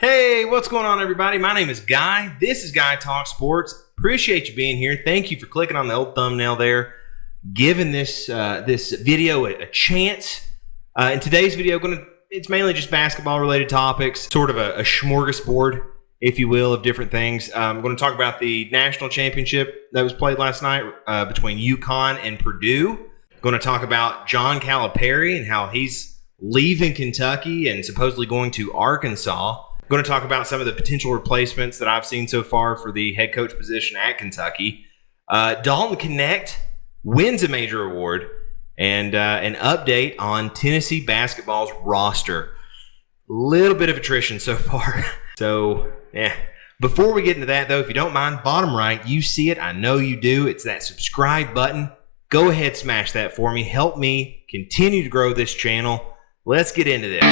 Hey, what's going on, everybody? My name is Guy. This is Guy Talk Sports. Appreciate you being here. Thank you for clicking on the old thumbnail there, giving this video a chance. In today's video, it's mainly just basketball-related topics, sort of a smorgasbord, if you will, of different things. I'm going to talk about the national championship that was played last night between UConn and Purdue. I'm going to talk about John Calipari and how he's leaving Kentucky and supposedly going to Arkansas. I'm going to talk about some of the potential replacements that I've seen so far for the head coach position at Kentucky. Dalton Connect wins a major award, and an update on Tennessee basketball's roster. Little bit of attrition so far. So, yeah. Before we get into that, though, if you don't mind, bottom right, you see it. I know you do. It's that subscribe button. Go ahead, smash that for me. Help me continue to grow this channel. Let's get into this.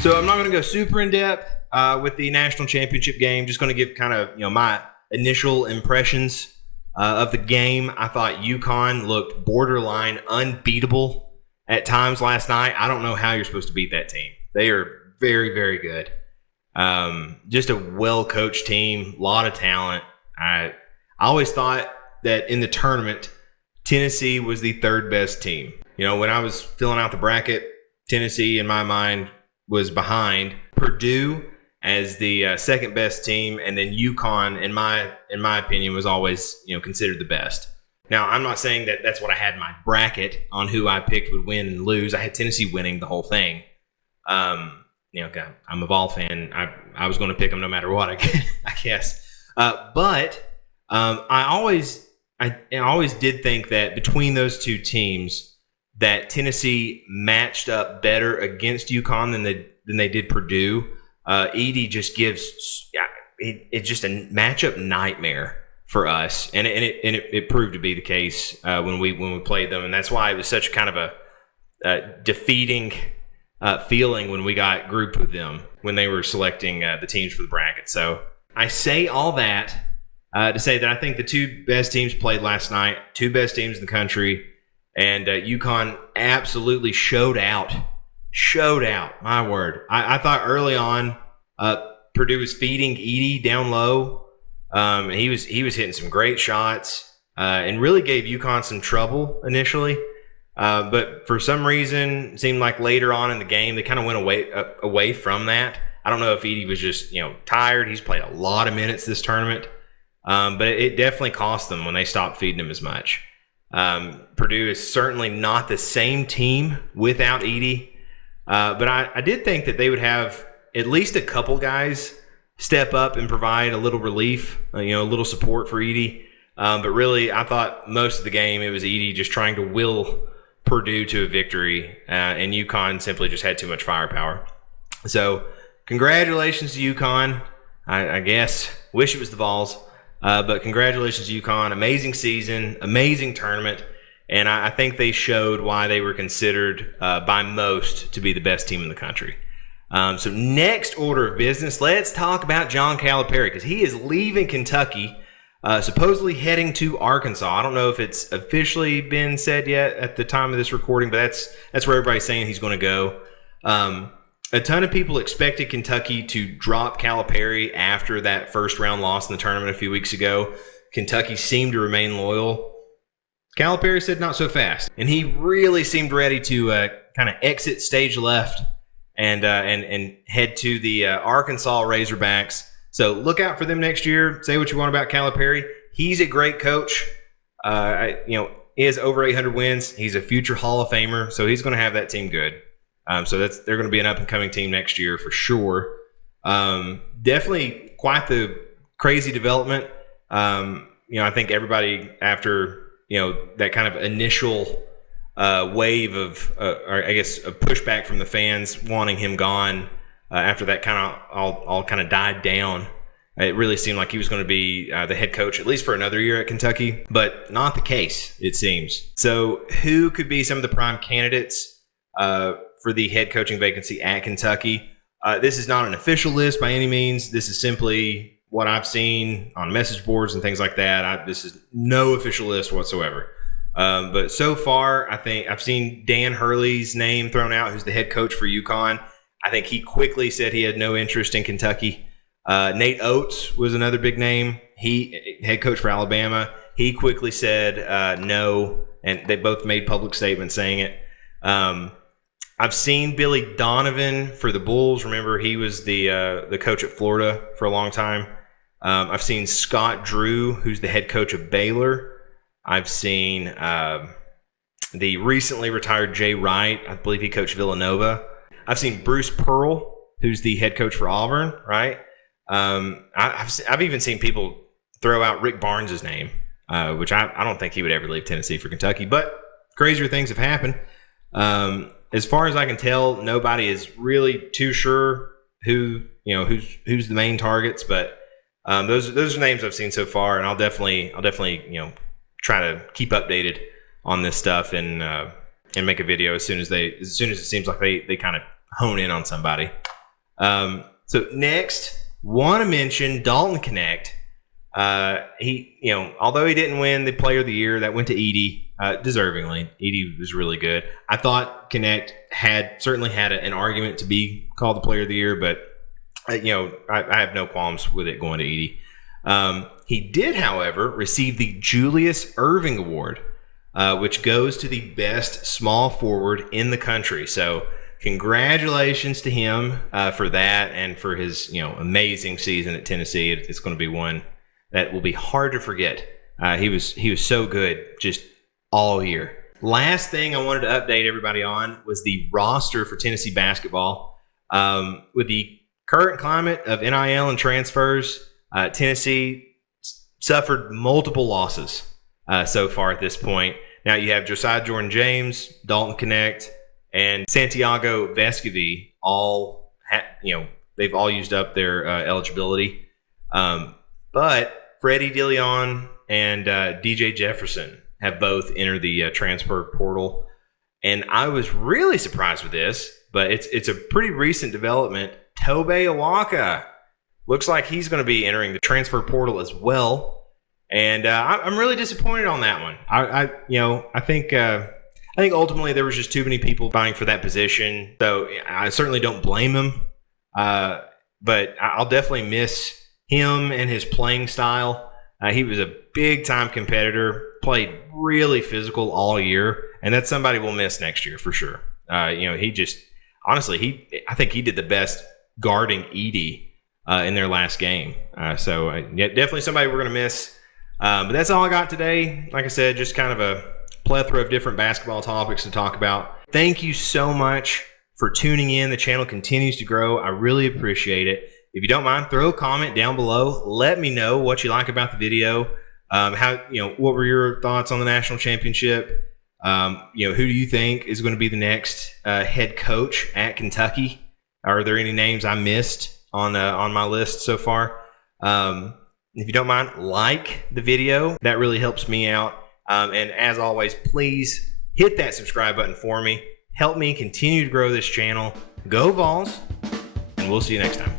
So I'm not going to go super in depth with the national championship game. Just going to give kind of my initial impressions of the game. I thought UConn looked borderline unbeatable at times last night. I don't know how you're supposed to beat that team. They are very, very good. Just a well-coached team, a lot of talent. I always thought that in the tournament, Tennessee was the third best team. When I was filling out the bracket, Tennessee, in my mind, was behind Purdue as the second best team, and then UConn, in my opinion, was always considered the best. Now, I'm not saying that that's what I had in my bracket on who I picked would win and lose. I had Tennessee winning the whole thing. I'm a Vol fan. I was going to pick them no matter what, I guess. But I always did think that between those two teams, that Tennessee matched up better against UConn than they did Purdue. Edey just gives it's just a matchup nightmare for us, and it proved to be the case when we played them, and that's why it was such kind of a defeating feeling when we got grouped with them when they were selecting the teams for the bracket. So I say all that to say that I think the two best teams played last night, two best teams in the country. And UConn absolutely showed out. My word. I thought early on Purdue was feeding Edey down low. And he was hitting some great shots and really gave UConn some trouble initially. But for some reason, it seemed like later on in the game, they kind of went away from that. I don't know if Edey was just tired. He's played a lot of minutes this tournament. But it definitely cost them when they stopped feeding him as much. Purdue is certainly not the same team without Edey, but I did think that they would have at least a couple guys step up and provide a little relief, a little support for Edey. But really, I thought most of the game it was Edey just trying to will Purdue to a victory, and UConn simply just had too much firepower. So congratulations to UConn. I guess wish it was the Vols. But congratulations, UConn. Amazing season, amazing tournament, and I think they showed why they were considered by most to be the best team in the country. So next order of business, let's talk about John Calipari, because he is leaving Kentucky, supposedly heading to Arkansas. I don't know if it's officially been said yet at the time of this recording, but that's where everybody's saying he's going to go. A ton of people expected Kentucky to drop Calipari after that first-round loss in the tournament a few weeks ago. Kentucky seemed to remain loyal. Calipari said not so fast, and he really seemed ready to kind of exit stage left and head to the Arkansas Razorbacks. So look out for them next year. Say what you want about Calipari. He's a great coach. He has over 800 wins. He's a future Hall of Famer, so he's going to have that team good. So they're going to be an up-and-coming team next year for sure. Definitely quite the crazy development. I think everybody after that kind of initial wave of pushback from the fans wanting him gone, after that kind of all kind of died down, it really seemed like he was going to be the head coach at least for another year at Kentucky, but not the case, it seems. So who could be some of the prime candidates for the head coaching vacancy at Kentucky? This is not an official list by any means. This is simply what I've seen on message boards and things like that, this is no official list whatsoever. But so far, I think I've seen Dan Hurley's name thrown out, who's the head coach for UConn. I think he quickly said he had no interest in Kentucky. Nate Oates was another big name. He head coach for Alabama. He quickly said no, and they both made public statements saying it. I've seen Billy Donovan for the Bulls. Remember, he was the coach at Florida for a long time. I've seen Scott Drew, who's the head coach of Baylor. I've seen the recently retired Jay Wright. I believe he coached Villanova. I've seen Bruce Pearl, who's the head coach for Auburn, right? I've even seen people throw out Rick Barnes' name, which I don't think he would ever leave Tennessee for Kentucky. But crazier things have happened. As far as I can tell, nobody is really too sure who's the main targets. But those are names I've seen so far, and I'll definitely try to keep updated on this stuff and make a video as soon as it seems like they kind of hone in on somebody. So next, want to mention Dalton Knecht. Although he didn't win the Player of the Year, that went to Edey, deservingly. Edey was really good. I thought Knecht certainly had an argument to be called the Player of the Year, but I have no qualms with it going to Edey. He did, however, receive the Julius Erving Award, which goes to the best small forward in the country. So congratulations to him for that and for his amazing season at Tennessee. It's going to be one that will be hard to forget. He was so good just all year. Last thing I wanted to update everybody on was the roster for Tennessee basketball. With the current climate of NIL and transfers, Tennessee suffered multiple losses so far at this point. Now you have Josiah Jordan-James, Dalton Knecht, and Santiago Vescovi. They've all used up their eligibility. But Freddie DeLeon and DJ Jefferson have both entered the transfer portal. And I was really surprised with this, but it's a pretty recent development. Tobe Awaka looks like he's going to be entering the transfer portal as well. And I'm really disappointed on that one. I think ultimately there was just too many people vying for that position. So I certainly don't blame him. But I'll definitely miss him and his playing style. He was a big-time competitor, played really physical all year, and that's somebody we'll miss next year for sure. He just – honestly, I think he did the best guarding Edey in their last game. Definitely somebody we're going to miss. But that's all I got today. Like I said, just kind of a plethora of different basketball topics to talk about. Thank you so much for tuning in. The channel continues to grow. I really appreciate it. If you don't mind, throw a comment down below. Let me know what you like about the video. What were your thoughts on the national championship? Who do you think is going to be the next head coach at Kentucky? Are there any names I missed on my list so far? If you don't mind, like the video. That really helps me out. And as always, please hit that subscribe button for me. Help me continue to grow this channel. Go Vols, and we'll see you next time.